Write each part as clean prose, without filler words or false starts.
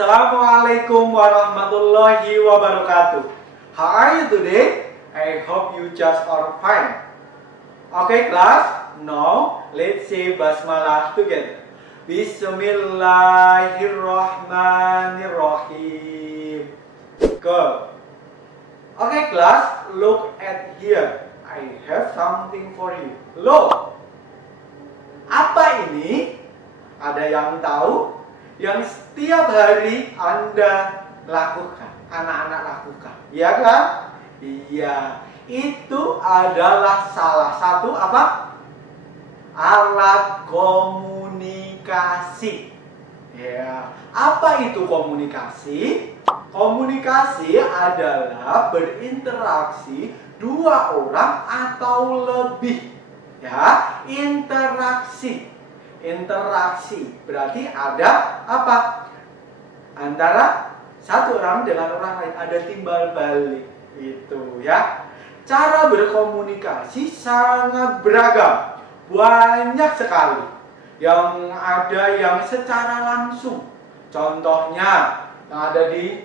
Assalamualaikum warahmatullahi wabarakatuh. How are you today? I hope you just are fine. Okay, class. Now let's say basmalah together. Bismillahirrahmanirrahim. Go. Okay, class. Look at here. I have something for you. Look. Apa ini? Ada yang tahu? Yang setiap hari Anda lakukan, anak-anak lakukan, ya kan? Iya, itu adalah salah satu apa? Alat komunikasi. Ya, apa itu komunikasi? Komunikasi adalah berinteraksi dua orang atau lebih. Ya, interaksi. Interaksi berarti ada apa? Antara satu orang dengan orang lain, ada timbal balik itu ya. Cara berkomunikasi sangat beragam, banyak sekali. Yang ada yang secara langsung. Contohnya yang ada di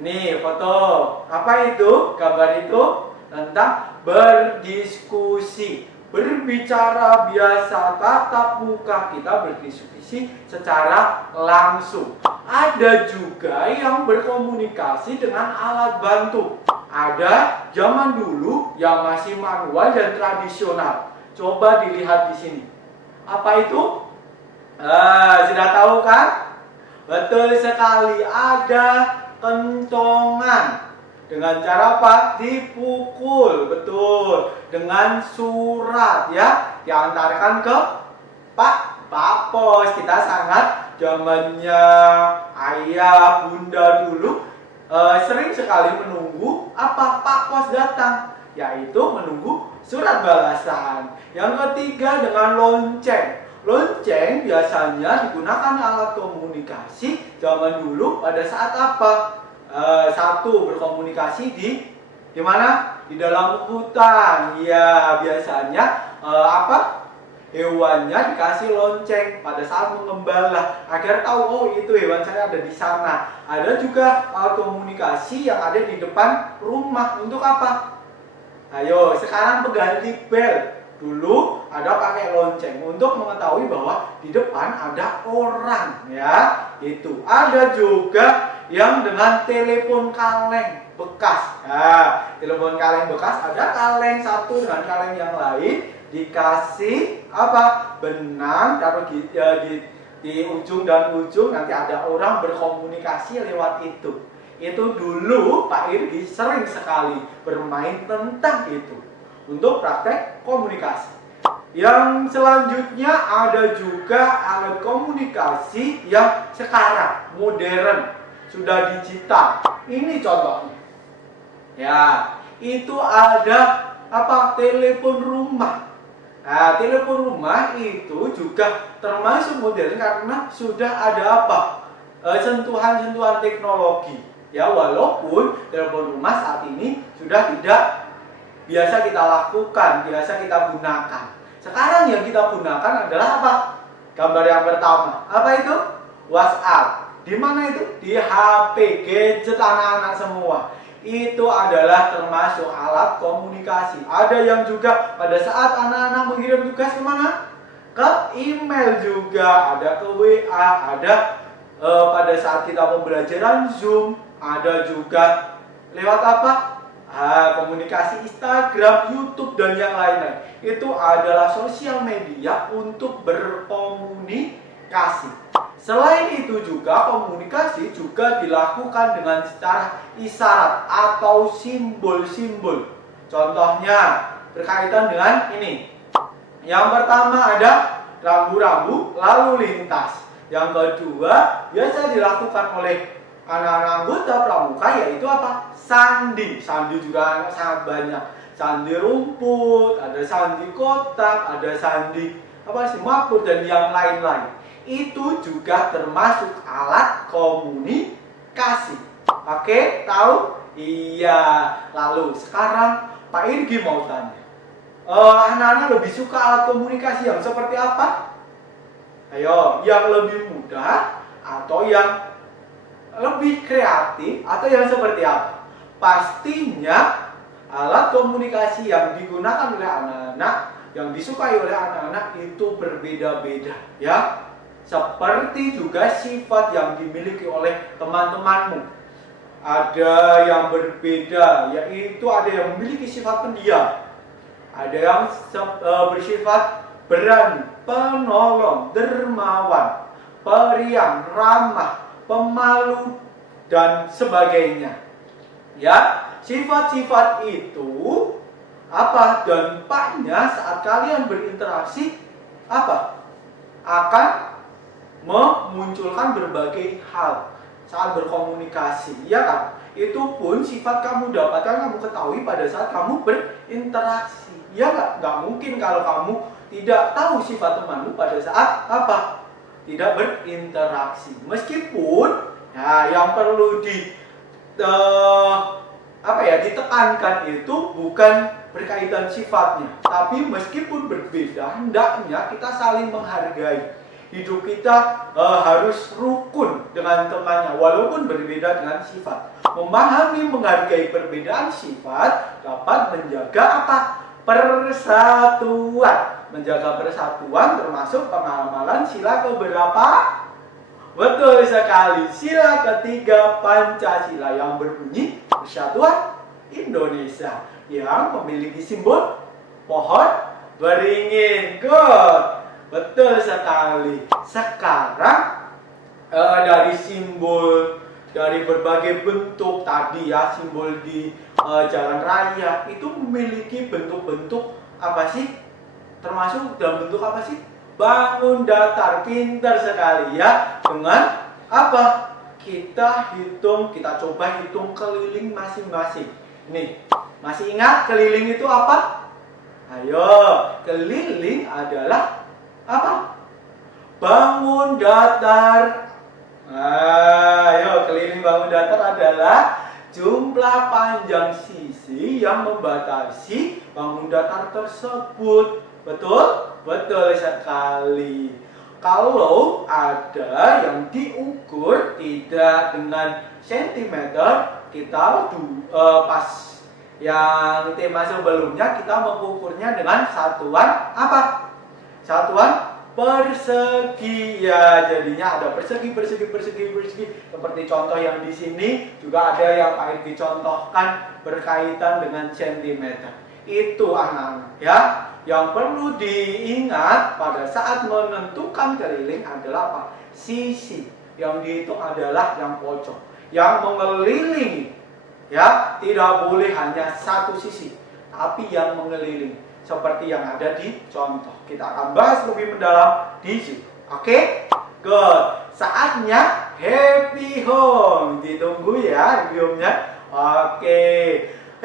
ini foto. Apa itu? Gambar itu tentang berdiskusi. Berbicara biasa, tatap muka, kita berdiskusi secara langsung. Ada juga yang berkomunikasi dengan alat bantu. Ada zaman dulu yang masih manual dan tradisional. Coba dilihat di sini. Apa itu? Sudah tahu kan? Betul sekali, ada kentongan. Dengan cara apa? Dipukul, betul. Dengan surat ya, diantarkan ke Pak Pos. Kita sangat zamannya ayah, bunda dulu sering sekali menunggu apa? Pak Pos datang, yaitu menunggu surat balasan. Yang ketiga dengan lonceng. Lonceng biasanya digunakan alat komunikasi zaman dulu pada saat apa? Satu, berkomunikasi di mana? Di dalam hutan. Ya, biasanya apa? Hewannya dikasih lonceng pada saat mengembala agar tahu, oh itu hewan saya ada di sana. Ada juga komunikasi yang ada di depan rumah untuk apa? Ayo, sekarang pengganti bel. Dulu ada pakai lonceng untuk mengetahui bahwa di depan ada orang ya. Itu. Ada juga yang dengan telepon kaleng bekas. Nah, telepon kaleng bekas ada kaleng satu dengan kaleng yang lain dikasih apa? Benang taruh di ujung dan ujung, nanti ada orang berkomunikasi lewat itu. Itu dulu Pak Irgi sering sekali bermain tentang itu untuk praktek komunikasi. Yang selanjutnya ada juga alat komunikasi yang sekarang modern, sudah digital. Ini contohnya. Ya, itu ada apa? Telepon rumah. Nah, telepon rumah itu juga termasuk modern karena sudah ada apa? Sentuhan-sentuhan teknologi. Ya, walaupun telepon rumah saat ini sudah tidak biasa kita lakukan, biasa kita gunakan. Sekarang yang kita gunakan adalah apa? Gambar yang pertama. Apa itu? WhatsApp. Di mana itu? Di HP, gadget anak-anak semua. Itu adalah termasuk alat komunikasi. Ada yang juga pada saat anak-anak mengirim tugas kemana? Ke email juga, ada ke WA, ada pada saat kita pembelajaran Zoom, ada juga lewat apa? Komunikasi Instagram, YouTube, dan yang lain-lain. Itu adalah sosial media untuk berkomunikasi. Selain itu juga komunikasi juga dilakukan dengan secara isyarat atau simbol-simbol. Contohnya berkaitan dengan ini. Yang pertama ada rambu-rambu lalu lintas. Yang kedua biasa dilakukan oleh anak-anak anggota pramuka yaitu apa? Sandi. Sandi juga sangat banyak. Sandi rumput, ada sandi kotak, ada sandi apa sih mapur dan yang lain-lain. Itu juga termasuk alat komunikasi. Oke, tahu? Iya. Lalu sekarang Pak Irgi mau tanya. Anak-anak lebih suka alat komunikasi yang seperti apa? Ayo, yang lebih mudah atau yang lebih kreatif atau yang seperti apa? Pastinya alat komunikasi yang digunakan oleh anak-anak, yang disukai oleh anak-anak itu berbeda-beda ya. Seperti juga sifat yang dimiliki oleh teman-temanmu. Ada yang berbeda, yaitu ada yang memiliki sifat pendiam, ada yang bersifat berani, penolong, dermawan, periang, ramah, pemalu, dan sebagainya. Ya, sifat-sifat itu apa dampaknya saat kalian berinteraksi apa? Akan memunculkan berbagai hal saat berkomunikasi, ya kan? Itu pun sifat kamu dapatkan, kamu ketahui pada saat kamu berinteraksi, ya kan? Nggak mungkin kalau kamu tidak tahu sifat temanmu pada saat apa? Tidak berinteraksi. Meskipun ya yang perlu ditekankan itu bukan berkaitan sifatnya, tapi meskipun berbeda, hendaknya kita saling menghargai. Hidup kita harus rukun dengan temannya, walaupun berbeda dengan sifat. Memahami, menghargai perbedaan sifat dapat menjaga apa? Persatuan. Menjaga persatuan termasuk pengamalan sila keberapa? Betul sekali, sila ketiga Pancasila yang berbunyi Persatuan Indonesia, yang memiliki simbol pohon beringin. Good. Betul sekali. Sekarang dari simbol, dari berbagai bentuk tadi ya, simbol di jalan raya itu memiliki bentuk-bentuk apa sih? Termasuk dalam bentuk apa sih? Bangun datar. Pintar sekali ya. Dengan apa? Kita coba hitung keliling masing-masing. Nih, masih ingat keliling itu apa? Ayo, keliling adalah apa? Bangun datar. Ayo, keliling bangun datar adalah jumlah panjang sisi yang membatasi bangun datar tersebut. Betul? Betul sekali. Kalau ada yang diukur tidak dengan sentimeter, kita pas yang tema sebelumnya kita mengukurnya dengan satuan apa? Satuan persegi ya, jadinya ada persegi seperti contoh yang di sini, juga ada yang dicontohkan berkaitan dengan sentimeter. Itu anak-anak ya, yang perlu diingat pada saat menentukan keliling adalah apa? Sisi yang dihitung adalah yang pojok, yang mengelilingi ya, tidak boleh hanya satu sisi, tapi yang mengelilingi. Seperti yang ada di contoh. Kita akan bahas lebih mendalam di sini. Oke? Good. Saatnya happy home. Ditunggu ya happy home-nya. Oke.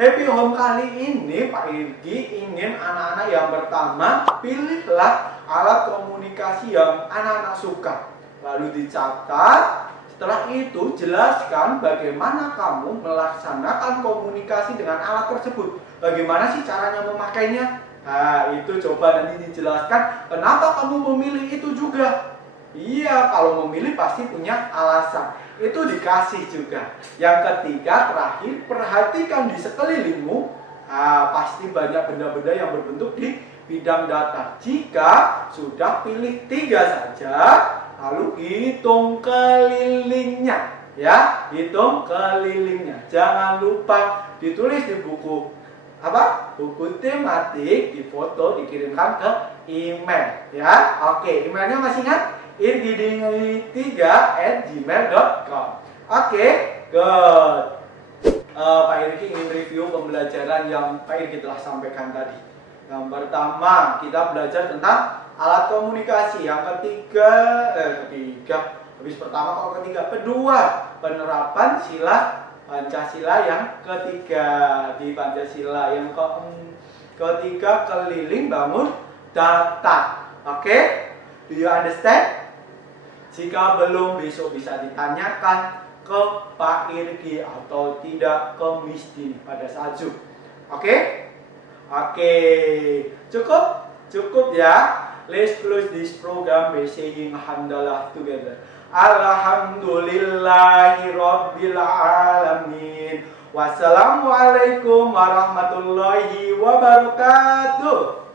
Happy home kali ini Pak Irgi ingin anak-anak yang pertama, pilihlah alat komunikasi yang anak-anak suka. Lalu dicatat. Setelah itu jelaskan bagaimana kamu melaksanakan komunikasi dengan alat tersebut. Bagaimana sih caranya memakainya? Nah, itu coba nanti dijelaskan kenapa kamu memilih itu juga. Iya, kalau memilih pasti punya alasan. Itu dikasih juga. Yang ketiga, terakhir, perhatikan di sekelilingmu. Pasti banyak benda-benda yang berbentuk di bidang datar. Jika sudah pilih 3 saja, lalu hitung kelilingnya. Ya, hitung kelilingnya. Jangan lupa ditulis di buku buku tematik, di foto, dikirimkan ke email ya. Oke, emailnya masih ingat? irgiding3@gmail.com. Oke, good. Pak Irgi ingin review pembelajaran yang Pak Irgi telah sampaikan tadi. Yang pertama, kita belajar tentang alat komunikasi. Yang kedua, penerapan sila Pancasila. Yang ketiga, di Pancasila yang ketiga, keliling bangun datar. Oke? Do you understand? Jika belum, besok bisa ditanyakan ke Pak Irgi atau tidak ke Miss Dini pada saat Zoom. Oke? Oke. Cukup ya. Let's close this program by saying Alhamdulillah together. Alhamdulillahi Rabbil Alamin. Wassalamualaikum warahmatullahi wabarakatuh.